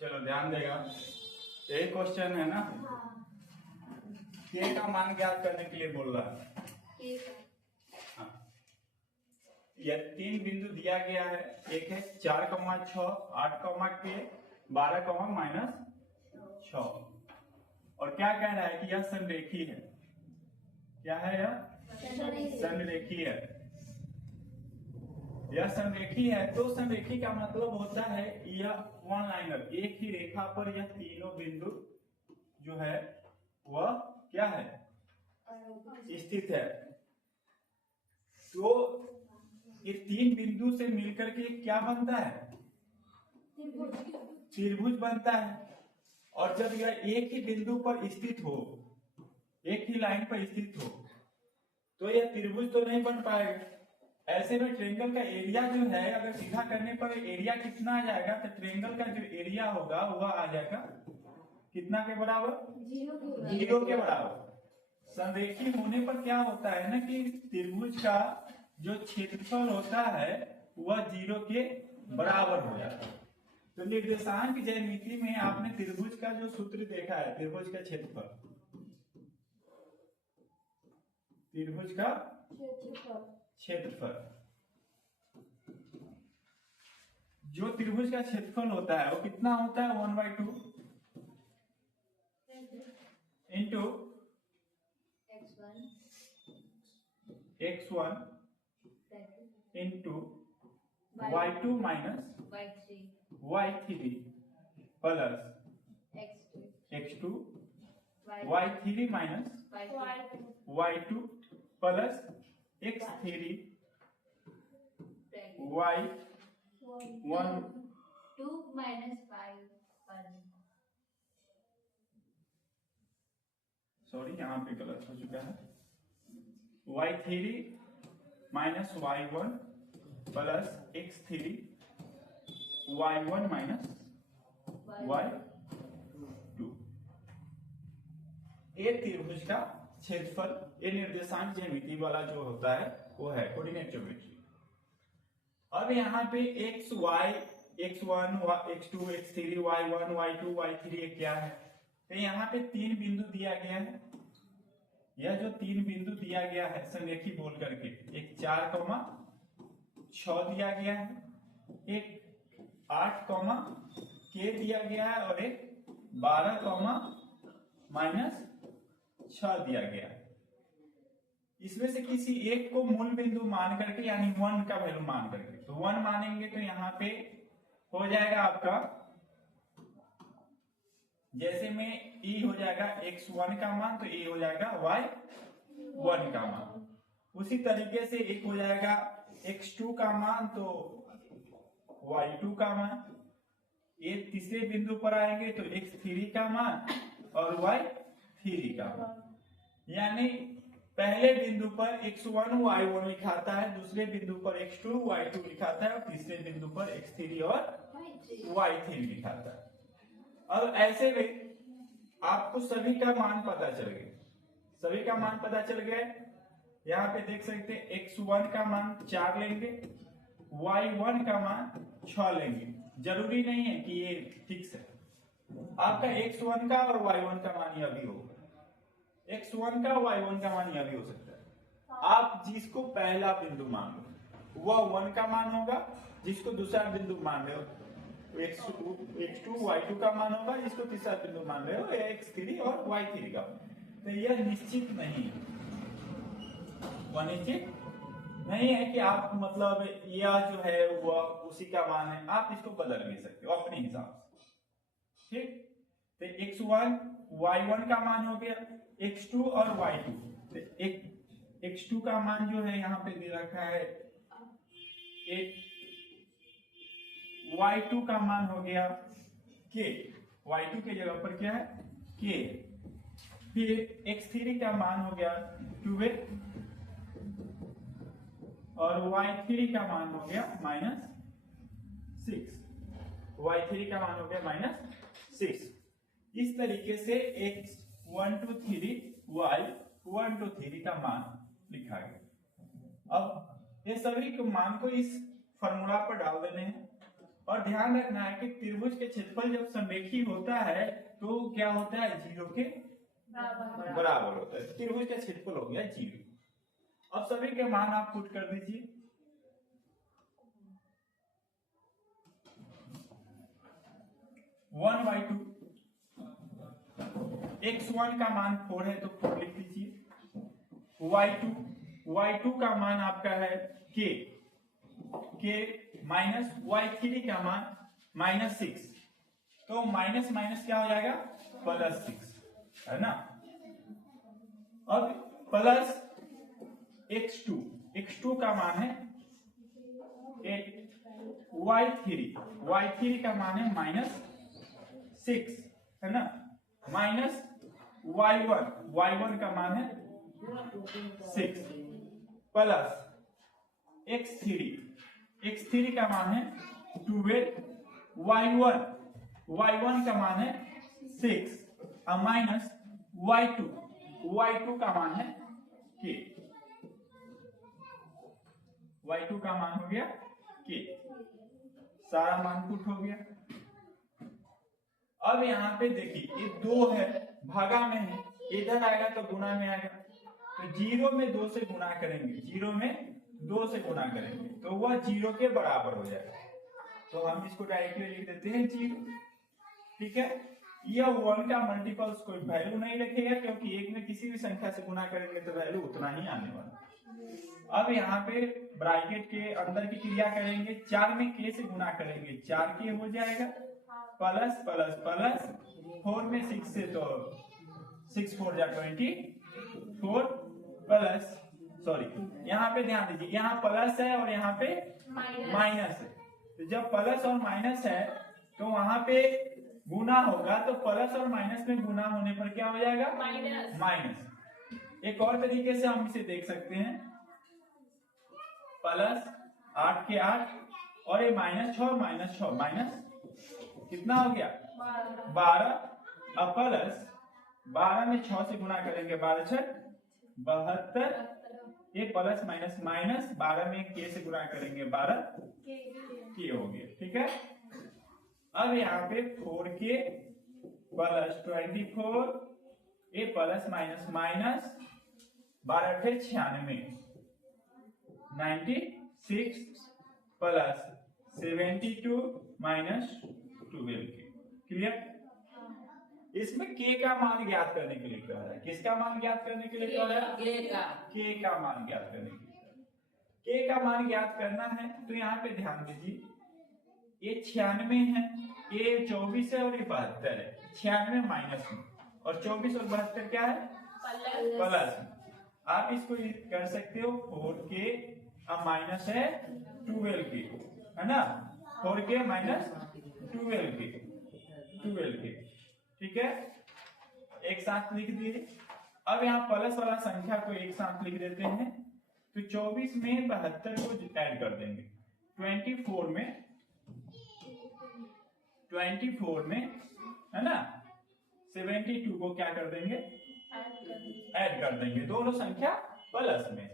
चलो ध्यान देगा, यही क्वेश्चन है ना। के का मान ज्ञात करने के लिए बोल रहा है। हाँ, यह 3 बिंदु दिया गया है। एक है 4,6, 8, के 12, -6। और क्या कह रहा है कि यह संरेखी है। क्या है यह? संरेखी है। यह संरेखी है तो संरेखी का मतलब होता है यह वन लाइनर, एक ही रेखा पर यह तीनों बिंदु जो है वह क्या है, स्थित है। तो ये 3 बिंदु से मिलकर के क्या बनता है? त्रिभुज बनता है। और जब यह एक ही बिंदु पर स्थित हो, एक ही लाइन पर स्थित हो, तो यह त्रिभुज तो नहीं बन पाएगा। ऐसे में ट्रायंगल का एरिया जो है, अगर सीधा करने पर एरिया कितना आ जाएगा, तो ट्रायंगल का जो एरिया होगा वह आ जाएगा कितना के बराबर? 0 के बराबर। संरेखी होने पर क्या होता है ना कि त्रिभुज का जो क्षेत्रफल होता है वह 0 के बराबर हो जाता है। तो निर्देशांक ज्यामिति में आपने त्रिभुज का जो सूत्र देखा है, त्रिभुज का क्षेत्रफल, त्रिभुज का क्षेत्रफल, जो त्रिभुज का क्षेत्रफल होता है वो कितना होता है? 1/2 into x1 into y2 minus y3 plus x2 y3 minus y2 plus x3 y1 2 minus 5 sorry यहाँ पे गलत हो चुका है। y3 minus y1 plus x3 y1 minus y2। ये त्रिभुज का क्षेत्रफल, ये निर्देशांक ज्यामिति वाला जो होता है वो है कोऑर्डिनेट ज्योमेट्री। अब यहाँ पे x, y, x1, x2, x3, y1, y2, y3 क्या है? तो यहाँ पे 3 बिंदु दिया गया है। यह जो 3 बिंदु दिया गया है संरेखी बोल करके, एक 4,6 दिया गया है, एक 8, के दिया गया है और एक 12, -6 दिया गया है। इसमें से किसी एक को मूल बिंदु मान करके, यानी 1 का वैल्यू मान करके, तो 1 मानेंगे तो यहाँ पे हो जाएगा आपका, जैसे में e हो जाएगा x1 का मान, तो e हो जाएगा y1 का मान। उसी तरीके से एक हो जाएगा x2 का मान, तो y2 का मान। ये तीसरे बिंदु पर आएंगे तो x3 का मान और y3 का मान। यानी पहले बिंदु पर x1 y1 लिखाता है, दूसरे बिंदु पर x2 y2 लिखाता है और तीसरे बिंदु पर x3 और y3 लिखाता है। अब ऐसे में आपको सभी का मान पता चल गया, सभी का मान पता चल गया। यहाँ पे देख सकते हैं x1 का मान 4 लेंगे, y1 का मान 6 लेंगे। जरूरी नहीं है कि ये फिक्स है, आपका x1 का और y1 का मान यह भी होगा, x1 का y1 का मान यह भी हो सकता है। आप जिसको पहला बिंदु मान लो वह 1 का मान होगा, जिसको दूसरा बिंदु मान रहे हो x2 y2 का मान होगा, जिसको तीसरा बिंदु मान रहे हो x3 और y3 का। तो यह निश्चित नहीं है, वह निश्चित नहीं है कि आप मतलब यह जो है वह उसी का मान है। आप इसको बदल भी सकते हो अपने हिसाब से, ठीक। तो x1 y1 का मान हो गया, x2 और y2। तो x2 का मान जो है यहाँ पे दे रखा है, एक y2 का मान हो गया k, y2 के जगह पर क्या है k। फिर x3 का मान हो गया 2a और y3 का मान हो गया -6, y3 का मान हो गया -6। इस तरीके से x1 2 3 y1 2 3 का मान लिखा गया। अब ये सभी के मान को इस फॉर्मूला पर डाल देने हैं और ध्यान रखना है कि त्रिभुज के क्षेत्रफल जब समरेखी होता है तो क्या होता है, 0 के बराबर होता है। त्रिभुज का क्षेत्रफल हो गया 0। अब सभी के मान आप पुट कर दीजिए। वन बाई टू, x1 का मान 4 है तो 4 लिख दीजिए। y2 का मान आपका है k माइनस y3 का मान -6, तो माइनस माइनस क्या हो जाएगा, +6, है ना। अब प्लस x2 का मान है 8, y3 का मान है -6, है ना, माइनस y1 का मान है 6, प्लस x3 का मान है 12, y1 का मान है 6 और माइनस y2 का मान है k, y2 का मान हो गया k, सारा मान पुट हो गया। अब यहाँ पे देखिए ये 2 है, भागा में है, इधर आएगा तो गुना में आएगा, तो 0 में 2 से गुना करेंगे, 0 में 2 से गुना करेंगे तो वह 0 के बराबर हो जाएगा, तो हम इसको डायरेक्टली लिख देते हैं 0, ठीक है। यह 1 का मल्टीपल्स कोई वैल्यू नहीं रखेगा क्योंकि 1 में किसी भी संख्या से गुना करेंगे तो वैल्यू उतना ही आने वाला। अब यहाँ पे ब्रैकेट के अंदर की क्रिया करेंगे, 4 में k से गुना करेंगे 4k हो जाएगा, प्लस प्लस प्लस 4 में 6 से तो 6 4 जा 24, प्लस यहाँ पे ध्यान दीजिए, यहाँ प्लस है और यहाँ पे माइनस है, तो जब प्लस और माइनस है तो वहां पे गुना होगा, तो प्लस और माइनस में गुना होने पर क्या हो जाएगा, माइनस। एक और तरीके से हम इसे देख सकते हैं, प्लस 8 के 8 और ये -6 माइनस कितना हो गया 12, अब प्लस 12 में 6 से गुना करेंगे 12 6 72, ये प्लस माइनस माइनस 12 में k से गुना करेंगे 12 k हो गया, ठीक है। अब यहाँ पे 4k प्लस 24, ये plus minus minus 12 × 96 96 plus 72 minus 12k, clear. इसमें k का मान ज्ञात करने के लिए कहा है, किसका मान ज्ञात करने के लिए कहा है, k का मान ज्ञात करने के लिए। k का मान ज्ञात करना है तो यहाँ पे ध्यान दीजिए, ये 96 है, ये 24 है और ये 72 है, 96 माइनस में और 24 और 72 क्या है, प्लस में। आप इसको कर सकते हो 4k अब माइनस है 12k, है ना, 4k माइनस 12k, ठीक है, एक साथ लिख दिए। अब यहाँ प्लस वाला संख्या को एक साथ लिख देते हैं, तो 24 में 72 को ऐड कर देंगे, 24 में है ना 72 को क्या कर देंगे, ऐड कर देंगे, दोनों संख्या प्लस में,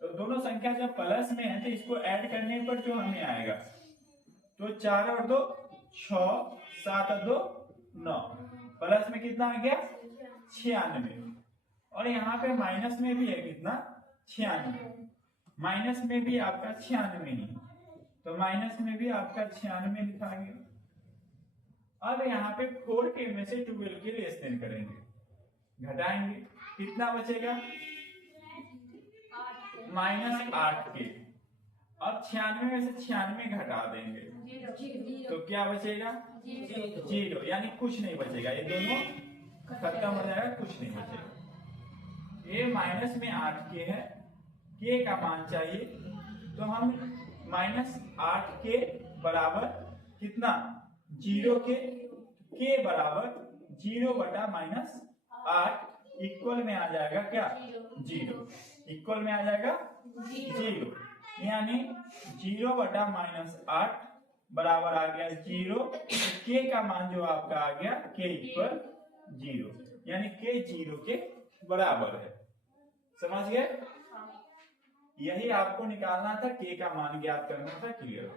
तो दोनों संख्या जब प्लस में है तो इसको ऐड करने पर जो हमें आएगा, तो 4 और 2 6, 7 और 2 9, प्लस में कितना आ गया 96, और यहाँ पे माइनस में भी है कितना 96, माइनस में भी आपका 96 ही, तो माइनस में भी आपका 96 लिखा गया। अब यहाँ पे 4k में से 12 के लेस देन करेंगे, घटाएंगे, कितना बचेगा -8k। अब 96 में से 96 घटा देंगे तो क्या बचेगा 0, यानी कुछ नहीं बचेगा, ये दोनों खत्म हो जाएगा, कुछ नहीं बचेगा। ये माइनस में 8k है, k का मान चाहिए, तो हम -8k बराबर कितना 0k, k बराबर 0 बटा -8 इक्वल में आ जाएगा क्या 0, इक्वल में आ जाएगा 0, यानी 0 बटा -8 बराबर आ गया 0, k का मान जो आपका आ गया k इक्वल 0, यानी k 0 के बराबर है, समझ गए। यही आपको निकालना था, k का मान ज्ञात करना था, क्लियर हो।